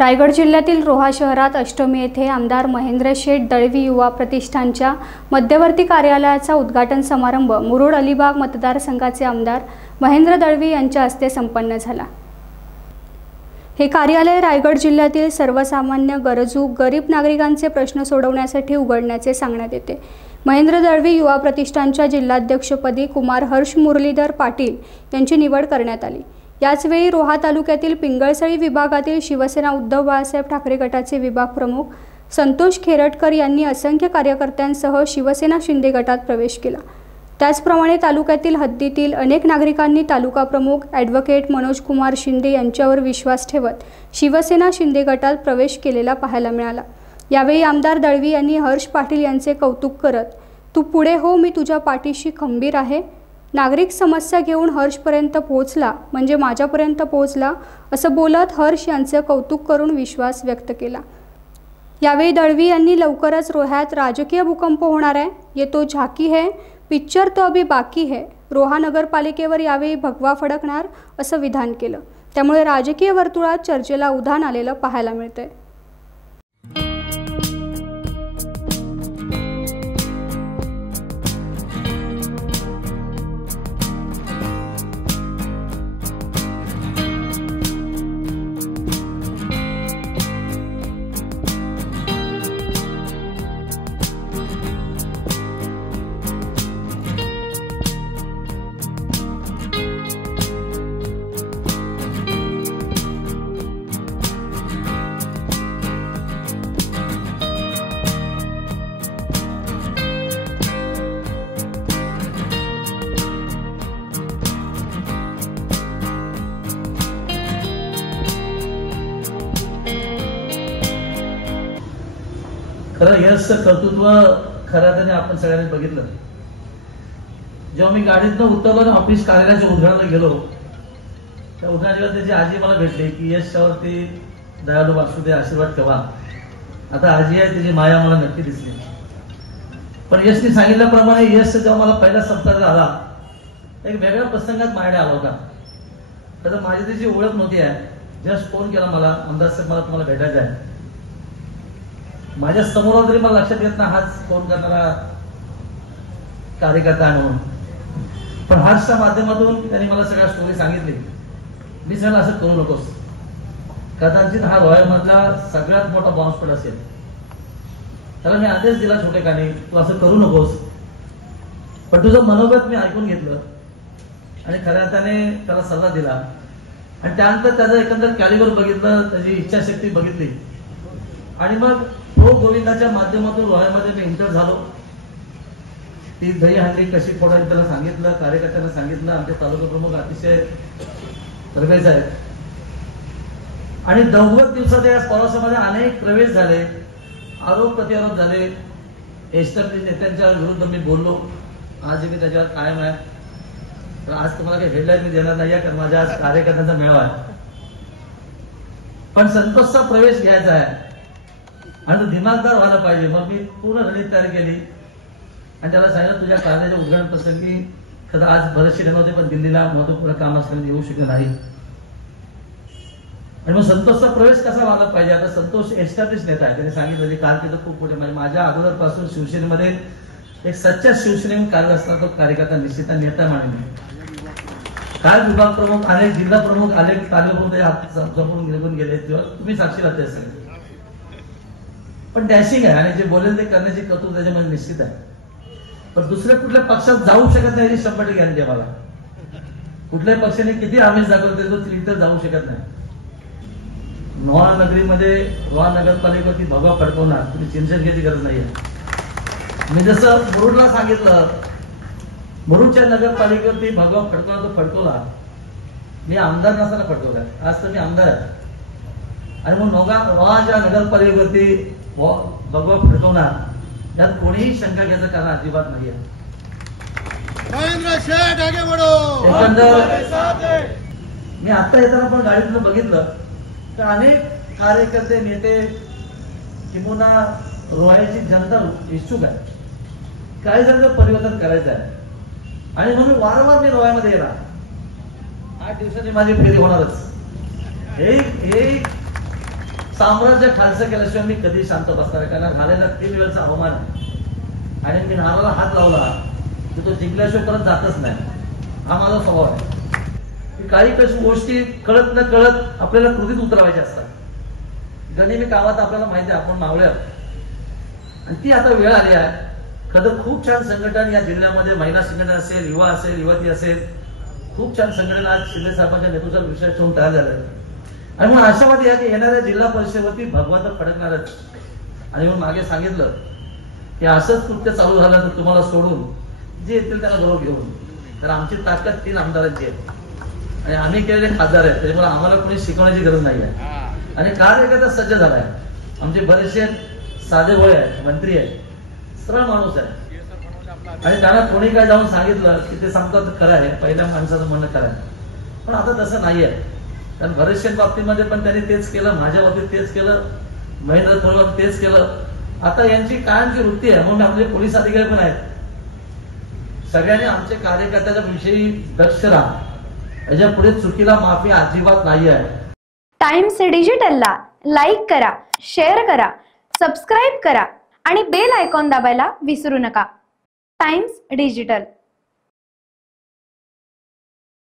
रायगड जिल्ह्यातील रोहा शहरात अष्टमी येथे आमदार महेंद्र शेठ दळवी युवा प्रतिष्ठानच्या मध्यवर्ती कार्यालयाचा उद्घाटन समारंभ मुरुड अलिबाग मतदारसंघाचे आमदार महेंद्र दळवी यांच्या हस्ते संपन्न झाला। हे कार्यालय रायगड जिल्ह्यातील सर्वसामान्य गरजू गरीब नागरिकांचे प्रश्न सोडवण्यासाठी उघडण्याचे सांगण्यात येते। महेंद्र दळवी युवा प्रतिष्ठानच्या जिल्हाध्यक्षपदी कुमार हर्ष मुरलीधर पाटील यांची निवड करण्यात आली। याचवेळी रोहा तालुक्यातील पिंगळसळी विभागातील शिवसेना उद्धव बाळासाहेब ठाकरे गटाचे विभाग प्रमुख संतोष खेरटकर यांनी असंख्य कार्यकर्त्यांसह शिवसेना शिंदे गटात प्रवेश केला। त्याचप्रमाणे तालुक्यातील हद्दीतील अनेक नागरिकांनी तालुका प्रमुख ॲडव्होकेट मनोज कुमार शिंदे यांच्यावर विश्वास ठेवत शिवसेना शिंदे गटात प्रवेश केलेला पाहायला मिळाला। यावेळी आमदार दळवी यांनी हर्ष पाटील यांचे कौतुक करत, "तू पुढे हो, मी तुझ्या पाठीशी खंबीर आहे। नागरिक समस्या घेऊन हर्षपर्यंत पोहोचला म्हणजे माझ्यापर्यंत पोहोचला", असं बोलत हर्ष यांचे कौतुक करून विश्वास व्यक्त केला। यावेळी दळवी यांनी लवकरच रोह्यात राजकीय भूकंप होणार आहे, ये तो झाकी है, पिक्चर तो अभी बाकी है। रोहा नगरपालिकेवर यावेळी भगवा फडकणार असं विधान केलं। त्यामुळे राजकीय वर्तुळात चर्चेला उधाण आलेलं पाहायला मिळतंय। खरं यशचं कर्तृत्व खऱ्या अर्थाने आपण सगळ्यांनी बघितलं। जेव्हा मी गाडीतनं उतरलो आणि ऑफिस कार्यालयाच्या उद्घाटनाला गेलो, त्या उद्घाटनाला त्याची आजी मला भेटली की यशच्यावरती दयाळू असू दे, आशीर्वाद ठेवा। आता आजी आहे, त्याची माया मला नक्की दिसली। पण यशने सांगितल्याप्रमाणे यश जेव्हा मला पहिला संपर्क आला, एक वेगळ्या प्रसंगात माझ्याकडे आला होता। तर माझी त्याची ओळख नव्हती आहे। जस्ट फोन केला मला, आमदार साहेब मला तुम्हाला भेटायचं आहे। माझ्या समोर तरी मला लक्षात येत नाही हाच फोन करणारा कार्यकर्ता आहे म्हणून, पण हाच्या माध्यमातून त्यांनी मला सगळ्या स्टोरी सांगितली। मी सांगितलं असं करू नकोस, कदाचित हा रोह्यामधला सगळ्यात मोठा बॉम्बस्फोट असेल। त्याला मी आदेश दिला छोटेखानी, तू असं करू नकोस। पण तुझं मनोगत मी ऐकून घेतलं आणि खऱ्या अर्थाने त्याला सल्ला दिला आणि त्यानंतर त्याचं एकंदर कॅलिबर बघितलं, त्याची इच्छाशक्ती बघितली आणि मग तो गोविंदाच्या माध्यमातून रोह्यामध्ये मी एंटर झालो। ती दही हंडी कशी फोडायची त्याला सांगितलं, कार्यकर्त्यांना सांगितलं। आमचे तालुका प्रमुख अतिशय तरबेज आहेत आणि 90 दिवसात या प्रवासामध्ये अनेक प्रवेश झाले, आरोप प्रत्यारोप झाले। एस्टॅब्लिश नेत्यांच्या विरुद्ध मी बोललो, आज मी त्याच्यावर कायम आहे। तर आज तुम्हाला काही हेडलाईन मी देणार नाही, कारण माझ्या आज कार्यकर्त्यांचा मेळावा आहे। पण संतोषचा प्रवेश घ्यायचा आहे आणि तो दिमागदार व्हायला पाहिजे। मग मी पूर्ण रणनीती तयार केली आणि त्याला सांगितलं, तुझ्या कार्यालयाच्या उद्घाटन प्रसंगी खरं आज बरेचसे जण होते, पण दिल्लीला महत्वपूर्ण काम असल्याने येऊ शकले नाही। आणि मग संतोषचा प्रवेश कसा व्हायला पाहिजे? आता संतोष एस्टॅब्लिश नेता आहे, त्याने सांगितलं कारकीर्द खूप मोठे, म्हणजे माझ्या अगोदरपासून शिवसेनेमध्ये एक सच्चा शिवसेनेहून कार्य असणारा तो कार्यकर्ता निश्चित नेता म्हणून काय विभाग प्रमुख, अनेक जिल्हा प्रमुख, अनेक तालुका जपून निघून गेले, तेव्हा तुम्ही साक्षी राहते सगळे। पण डॅशिंग आहे आणि जे बोलेल ते करण्याची कर्तृत्व त्याच्यामध्ये निश्चित आहे। पण दुसऱ्या कुठल्या पक्षात जाऊ शकत नाही, 100% गॅरंटी आहे मला। कुठल्याही पक्षाने किती आमिष दाखवते, तो इतर जाऊ शकत नाही। रोहा नगरीमध्ये, रोहा नगरपालिकेवरती भगवा फडकवणार, तुम्ही टेन्शन घ्यायची गरज नाहीये। मी जसं मुरुडला सांगितलं, मुरुडच्या नगरपालिकेवरती भगवा फडकवला, तो फडकवला। मी आमदार नसताना फडकवला, आज तर मी आमदार आहे। आणि मग रोहाच्या नगरपालिकेवरती भगवा फडकवणार, यात कोणीही शंका घ्यायचं कारण अजिबात नाहीये। मी आता येताना पण गाडीतून बघितलं तर अनेक कार्यकर्ते, नेते किंवा रोह्याची जनता इच्छुक आहे, काही जणांचं परिवर्तन करायचं आहे। आणि म्हणून वारंवार मी रोह्यामध्ये येणार, 8 दिवसांनी माझी फेरी होणारच। एक साम्राज्य खालचं केल्याशिवाय मी कधी शांत बसणार आहे, कारण झालेला 3 वेळचा अवमान आहे आणि मी नाराला हात लावला की तो जिंकल्याशिवाय परत जातच नाही. हा माझा स्वभाव आहे की काही गोष्टी कळत न कळत आपल्याला कृतीत उतरवायच्या असतात. गनिमी कामात आपल्याला माहिती आहे आपण मावळ्यात आणि ती आता वेळ आली आहे. खरं खूप छान संघटन या जिल्ह्यामध्ये महिला संघटन असेल, युवा असेल, युवती असेल, खूप छान संघटन आज शिंदे साहेबांच्या नेतृत्वात विषय ठेवून तयार झालं आणि मग आशावादी आहे की येणाऱ्या जिल्हा परिषदेवरती भगवंत फडकणारच. आणि मग मागे सांगितलं की असंच कृत्य चालू झालं तर तुम्हाला सोडून जे येतील त्याला बरोबर घेऊन. तर आमची ताकद 3 आमदारांची आहे आणि आम्ही केलेले खासदार आहेत, त्याच्यामुळे आम्हाला कोणी शिकवण्याची गरज नाही आहे आणि कार्यकर्ता सज्ज झालाय. आमचे बरेचसे साधे भोळे आहेत, मंत्री आहेत, सरळ माणूस आहे आणि त्यांना कोणी काय जाऊन सांगितलं की ते सांगतात खरं आहे, पहिल्या माणसाचं म्हणणं खरं आहे. पण आता तसं नाही आहे, कारण बरेचशा बाबतीमध्ये पण त्यांनी तेच केलं, माझ्या बाबतीत तेच केलं, महेंद्र थोरला तेच केलं. आता यांची कायमची वृत्ती आहे म्हणून आपले पोलीस अधिकारी पण आहेत. सगळ्यांनी आमच्या कार्यकर्त्याच्या विषयी दक्ष राहा, याच्या पुढे चुकीला माफी अजिबात नाही आहे. टाइम्स डिजिटलला लाईक करा, शेअर करा, सबस्क्राईब करा आणि बेल आयकॉन दाबायला विसरू नका. Times digital.